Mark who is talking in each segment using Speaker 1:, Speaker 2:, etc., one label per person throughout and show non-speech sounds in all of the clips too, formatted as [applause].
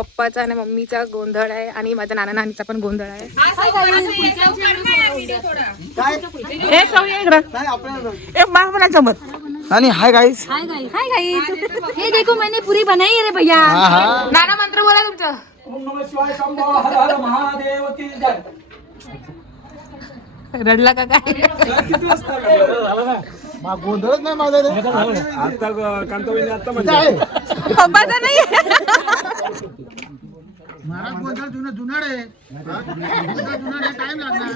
Speaker 1: पप्पाचा आणि मम्मीचा गोंधळ आहे आणि माझ्या नाना नानीचा पण गोंधळ आहे
Speaker 2: आणि hi guys
Speaker 3: hi guys hi guys ये देखो मैंने पूरी बनाई है रे भैया
Speaker 1: नाना मंत्र बोला तुमचं रडला का काय
Speaker 2: गोंधळच नाही माझा रे. इथं आहे.
Speaker 1: पप्पाचा नाही
Speaker 2: महाराज गोंधळ जुनं जुनाड आहे. गोंधळ जुनाड आहे टाइम लागणार.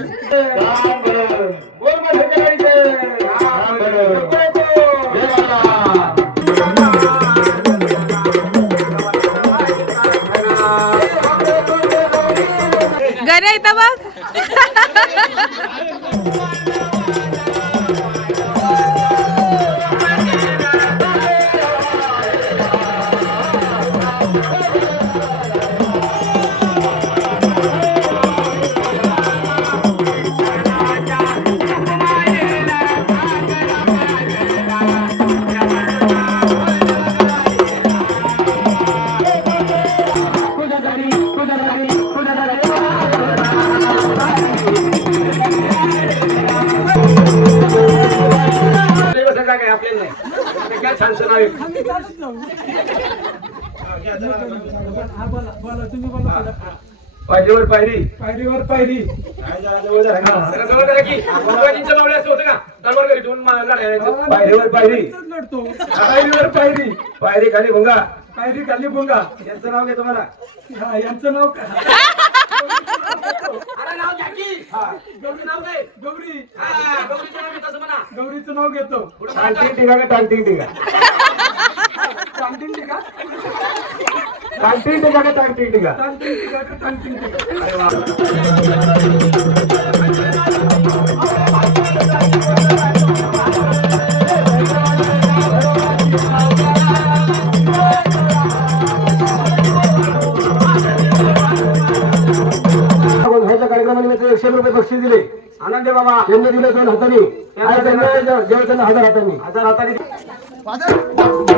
Speaker 1: घरी येतं बघ.
Speaker 4: पायरीवर पायरी.
Speaker 5: पायरीवर पायरी.
Speaker 4: जवळ करा की. शिवाजींच्या मावळे असं होतं का? तलवार घरी ठेवून मा- लढायचं. पायरीवर पायरी.
Speaker 5: लढतो.
Speaker 4: पायरीवर पायरी. पायरी खाली भुंगा.
Speaker 5: पायरी खाली भोंगा.
Speaker 4: यांचं नाव घे तुम्हाला.
Speaker 5: हा, यांचं नाव [laughs] काय
Speaker 4: अरे नाव घ्या की हा. गौरी नाव काय
Speaker 5: गौरी
Speaker 4: हा, गौरीचं नाव घेत असं म्हणा
Speaker 5: गौरीचं नाव घेतो.
Speaker 4: तांत्रिक टिका. का तांत्रिक टिका? का
Speaker 5: का
Speaker 4: कार्यक्रमानिमित्त एकशे रुपये बक्षीस दिले. आनंद बाबा. त्यांनी दिले दोन हातांनी. हजार हातांनी. हजार हातांनी.
Speaker 2: वाजव.